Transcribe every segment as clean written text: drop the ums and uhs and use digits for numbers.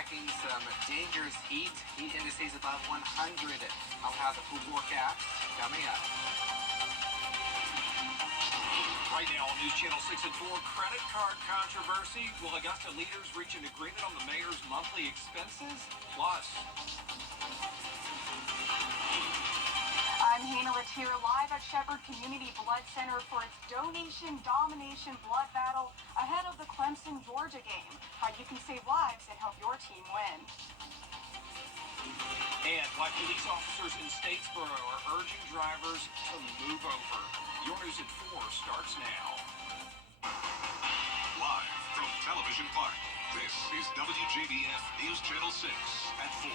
tracking some dangerous heat. Heat indices above 100. I'll have the full forecast coming up. Right now on News Channel 6 at 4, credit card controversy. Will Augusta leaders reach an agreement on the mayor's monthly expenses? Plus, I'm Hannah Latier, live at Shepherd Community Blood Center for its donation domination blood battle ahead of the Clemson, Georgia game. How you can save lives and help your team win. And why police officers in Statesboro are urging drivers to move over. Your News at 4 starts now. Live from Television Park, this is WJBF News Channel 6 at 4.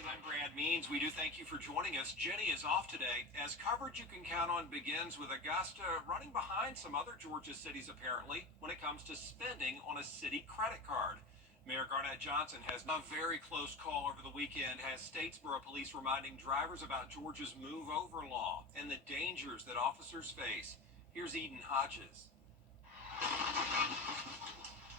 I'm Brad Means. We do thank you for joining us. Jenny is off today, as coverage you can count on begins with Augusta running behind some other Georgia cities, apparently, when it comes to spending on a city credit card. Mayor Garnett Johnson has a very close call over the weekend, has Statesboro police reminding drivers about Georgia's move-over law and the dangers that officers face. Here's Eden Hodges.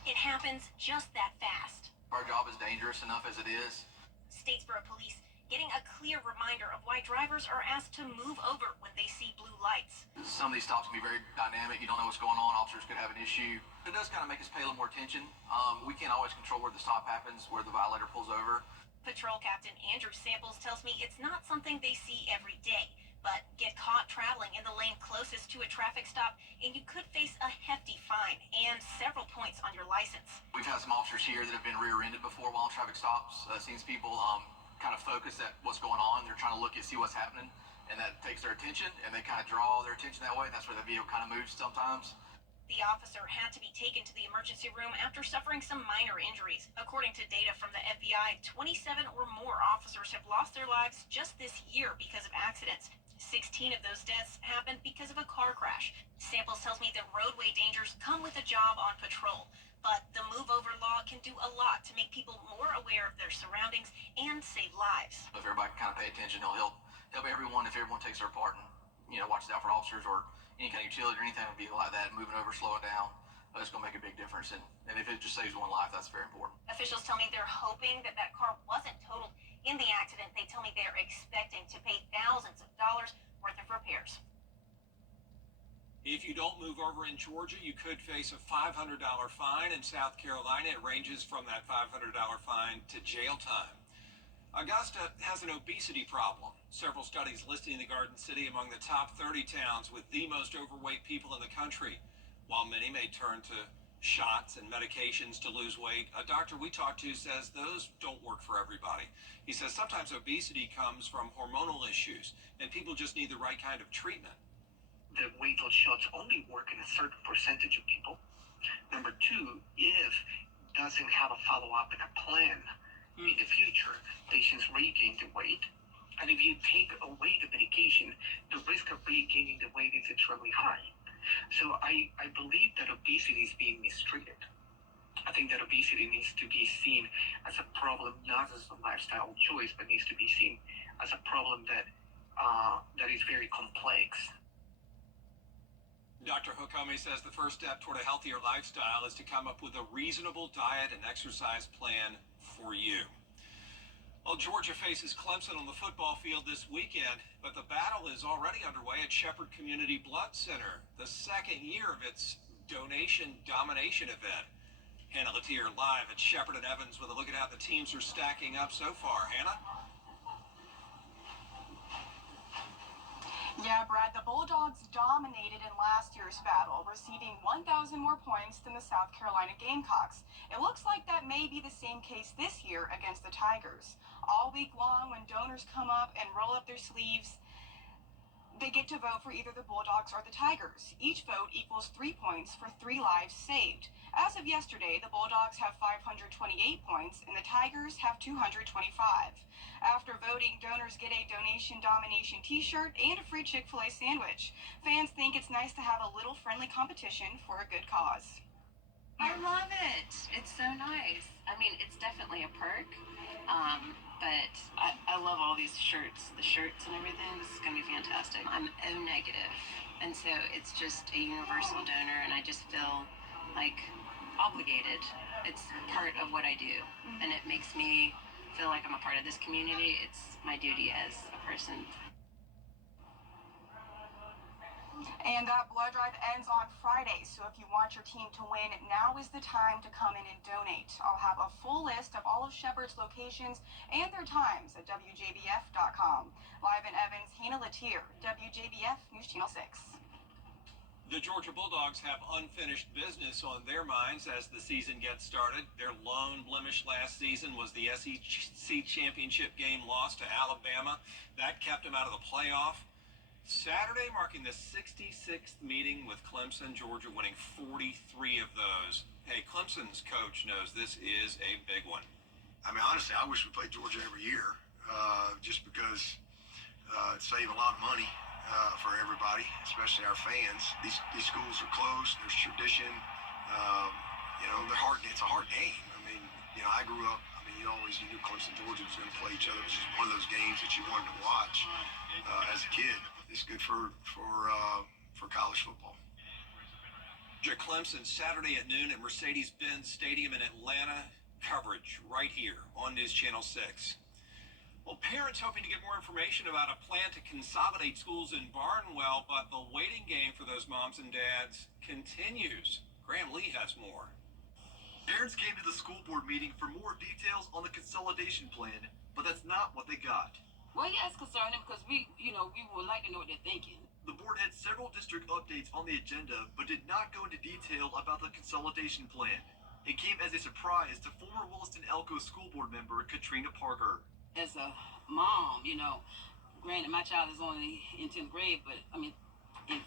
It happens just that fast. Our job is dangerous enough as it is. Statesboro police getting a clear reminder of why drivers are asked to move over when they see blue lights. Some of these stops can be very dynamic. You don't know what's going on. Officers could have an issue. It does kind of make us pay a little more attention. We can't always control where the stop happens, where the violator pulls over. Patrol Captain Andrew Samples tells me it's not something they see every day, but get caught traveling in the lane closest to a traffic stop and you could face a hefty fine and several points on your license. We've had some officers here that have been rear-ended before while traffic stops. Seems people kind of focus at what's going on. They're trying to look and see what's happening, and that takes their attention, and they kind of draw their attention that way. That's where the vehicle kind of moves sometimes. The officer had to be taken to the emergency room after suffering some minor injuries. According to data from the FBI, 27 or more officers have lost their lives just this year because of accidents. 16 of those deaths happened because of a car crash. Samples tells me the roadway dangers come with a job on patrol, but the move-over law can do a lot to make people more aware of their surroundings and save lives. If everybody can kind of pay attention, it'll help everyone. If everyone takes their part and watches out for officers or any kind of utility or anything would be like that, moving over, slowing down, it's going to make a big difference. And if it just saves one life, that's very important. Officials tell me they're hoping that car wasn't totaled in the accident. They tell me they're expecting to pay thousands of dollars worth of repairs. If you don't move over in Georgia, you could face a $500 fine. In South Carolina, it ranges from that $500 fine to jail time. Augusta has an obesity problem. Several studies listing the Garden City among the top 30 towns with the most overweight people in the country. While many may turn to shots and medications to lose weight, a doctor we talked to says those don't work for everybody. He says sometimes obesity comes from hormonal issues, and people just need the right kind of treatment. The weight loss shots only work in a certain percentage of people. Number two, if doesn't have a follow-up and a plan in the future, patients regain the weight. And if you take away the medication, the risk of regaining the weight is extremely high. So I believe that obesity is being mistreated. I think that obesity needs to be seen as a problem, not as a lifestyle choice, but needs to be seen as a problem that is very complex. Dr. Hokome says the first step toward a healthier lifestyle is to come up with a reasonable diet and exercise plan for you. Well, Georgia faces Clemson on the football field this weekend, but the battle is already underway at Shepherd Community Blood Center, the second year of its donation domination event. Hannah Latier live at Shepherd and Evans with a look at how the teams are stacking up so far. Hannah? Yeah, Brad, the Bulldogs dominated in last year's battle, receiving 1,000 more points than the South Carolina Gamecocks. It looks like that may be the same case this year against the Tigers. All week long, when donors come up and roll up their sleeves, they get to vote for either the Bulldogs or the Tigers. Each vote equals 3 points for 3 lives saved. As of yesterday, the Bulldogs have 528 points and the Tigers have 225. After voting, donors get a donation domination t-shirt and a free Chick-fil-A sandwich. Fans think it's nice to have a little friendly competition for a good cause. I love it. It's so nice. I mean, it's definitely a perk, but I love all these shirts, the shirts and everything. This is going to be fantastic. I'm O negative. And so it's just a universal donor, and I just feel like obligated. It's part of what I do, and it makes me feel like I'm a part of this community. It's my duty as a person. And that blood drive ends on Friday, so if you want your team to win, now is the time to come in and donate. I'll have a full list of all of Shepherd's locations and their times at WJBF.com. Live in Evans, Hannah Latier, WJBF News Channel 6. The Georgia Bulldogs have unfinished business on their minds as the season gets started. Their lone blemish last season was the SEC championship game loss to Alabama. That kept them out of the playoff. Saturday marking the 66th meeting with Clemson, Georgia winning 43 of those. Hey, Clemson's coach knows this is a big one. I mean, honestly, I wish we played Georgia every year, just because it'd save a lot of money for everybody, especially our fans. These schools are close. There's tradition. They're hard. It's a hard game. I mean, I grew up. I mean, you knew Clemson, Georgia was going to play each other. It was just one of those games that you wanted to watch as a kid. It's good for college football. Clemson Saturday at noon at Mercedes-Benz Stadium in Atlanta. Coverage right here on News Channel 6. Well, parents hoping to get more information about a plan to consolidate schools in Barnwell, but the waiting game for those moms and dads continues. Graham Lee has more. Parents came to the school board meeting for more details on the consolidation plan, but that's not what they got. Well, yeah, it's concerning because we would like to know what they're thinking. The board had several district updates on the agenda, but did not go into detail about the consolidation plan. It came as a surprise to former Williston-Elko school board member Katrina Parker. As a mom, granted my child is only in 10th grade, in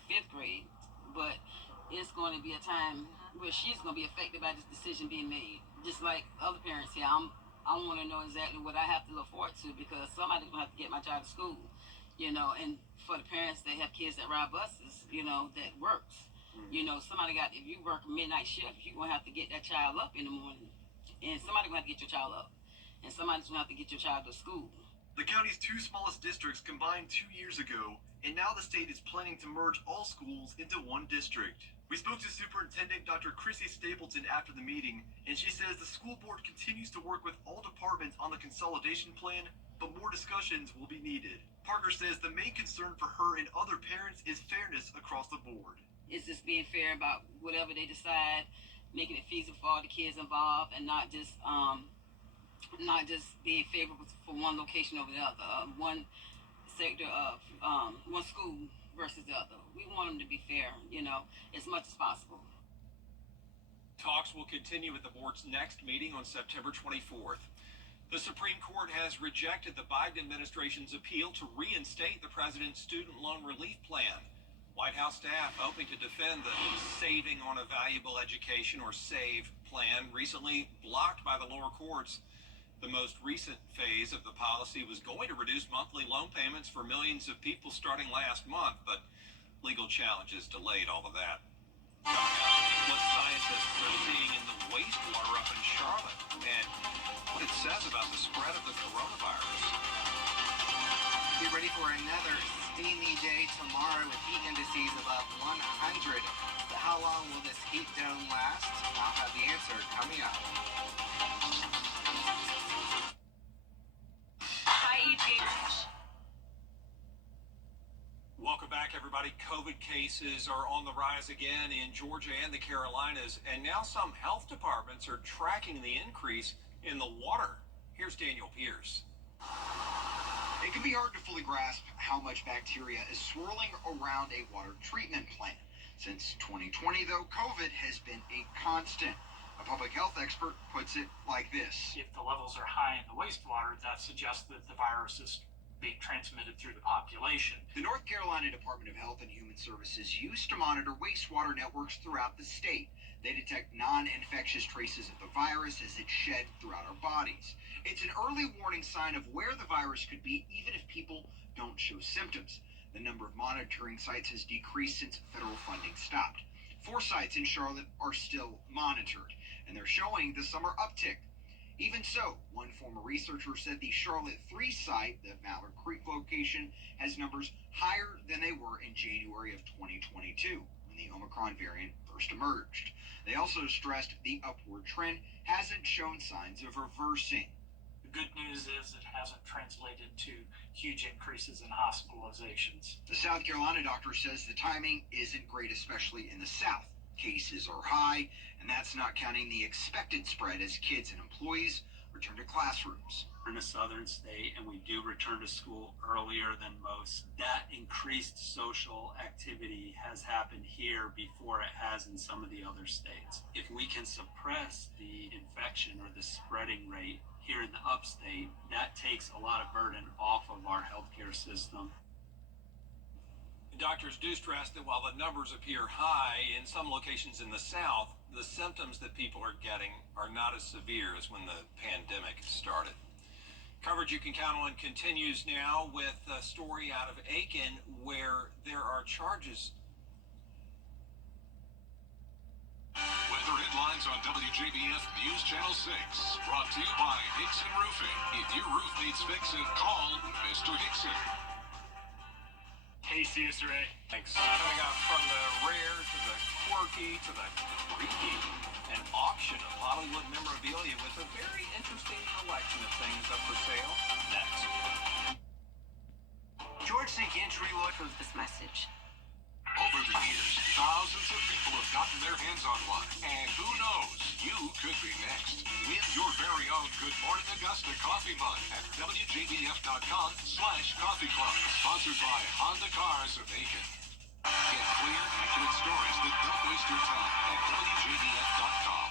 5th grade, but it's going to be a time where she's going to be affected by this decision being made. Just like other parents here, I want to know exactly what I have to look forward to because somebody's going to have to get my child to school, and for the parents that have kids that ride buses, that works. If you work a midnight shift, you're going to have to get that child up in the morning, and somebody's going to have to get your child up, and somebody's going to have to get your child to school. The county's two smallest districts combined 2 years ago, and now the state is planning to merge all schools into one district. We spoke to Superintendent Dr. Chrissy Stapleton after the meeting, and she says the school board continues to work with all departments on the consolidation plan, but more discussions will be needed. Parker says the main concern for her and other parents is fairness across the board. It's just being fair about whatever they decide, making it feasible for all the kids involved, and not just being favorable for one location over the other, one sector of one school versus the other. We want them to be fair, as much as possible. Talks will continue at the board's next meeting on September 24th. The Supreme Court has rejected the Biden administration's appeal to reinstate the president's student loan relief plan. White House staff hoping to defend the Saving on a Valuable Education, or SAVE, plan, recently blocked by the lower courts. The most recent phase of the policy was going to reduce monthly loan payments for millions of people starting last month, but legal challenges delayed all of that. Coming up, what scientists are seeing in the wastewater up in Charlotte, and what it says about the spread of the coronavirus. Get ready for another steamy day tomorrow with heat indices above 100. But how long will this heat dome last? I'll have the answer coming up. Welcome back, everybody. COVID cases are on the rise again in Georgia and the Carolinas, and now some health departments are tracking the increase in the water. Here's Daniel Pierce. It can be hard to fully grasp how much bacteria is swirling around a water treatment plant. Since 2020, though, COVID has been a constant. A public health expert puts it like this. If the levels are high in the wastewater, that suggests that the virus is being transmitted through the population. The North Carolina Department of Health and Human Services used to monitor wastewater networks throughout the state. They detect non-infectious traces of the virus as it's shed throughout our bodies. It's an early warning sign of where the virus could be, even if people don't show symptoms. The number of monitoring sites has decreased since federal funding stopped. 4 sites in Charlotte are still monitored, and they're showing the summer uptick. Even so, one former researcher said the Charlotte 3 site, the Mallard Creek location, has numbers higher than they were in January of 2022, when the Omicron variant first emerged. They also stressed the upward trend hasn't shown signs of reversing. The good news is it hasn't translated to huge increases in hospitalizations. The South Carolina doctor says the timing isn't great, especially in the South. Cases are high, and that's not counting the expected spread as kids and employees return to classrooms. We're in a southern state, and we do return to school earlier than most. That increased social activity has happened here before it has in some of the other states. If we can suppress the infection or the spreading rate here in the upstate, that takes a lot of burden off of our healthcare system. Doctors do stress that while the numbers appear high in some locations in the South, the symptoms that people are getting are not as severe as when the pandemic started. Coverage you can count on continues now with a story out of Aiken where there are charges. Weather headlines on WJBF News Channel 6. Brought to you by Hickson Roofing. If your roof needs fixing, call Mr. Hickson. Hey, Sister A. Thanks. Coming up from the rare to the quirky to the freaky, an auction of Hollywood memorabilia with a very interesting collection of things up for sale. Next. George St. Entry Approve this message. Over the years, thousands of people have gotten their hands on one. And who knows, you could be next. Win your very own Good Morning Augusta coffee mug at WJBF.com/coffee club. Sponsored by Honda Cars of Aiken. Get clear, accurate stories that don't waste your time at WJBF.com.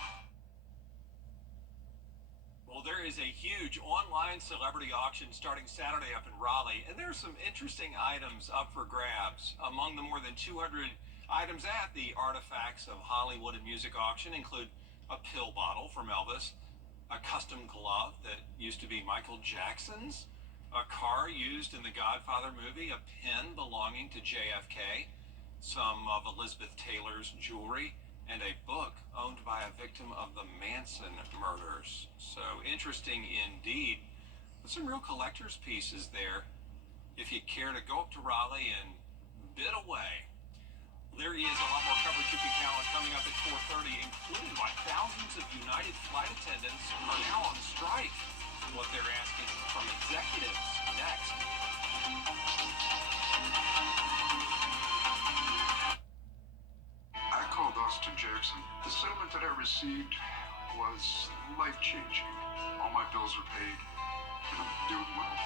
Well, there is a huge online celebrity auction starting Saturday up in Raleigh, and there's some interesting items up for grabs. Among the more than 200 items at the Artifacts of Hollywood and Music auction include a pill bottle from Elvis, a custom glove that used to be Michael Jackson's, a car used in the Godfather movie, a pin belonging to JFK, some of Elizabeth Taylor's jewelry, and a book owned by a victim of the Manson murders. So interesting indeed. There's some real collector's pieces there if you care to go up to Raleigh and bid away. There is a lot more coverage you can count on coming up at 4:30, including why thousands of United flight attendants are now on strike and what they're asking from executives. Next. I called Austin Jackson. The settlement that I received was life-changing. All my bills were paid, and I'm doing well.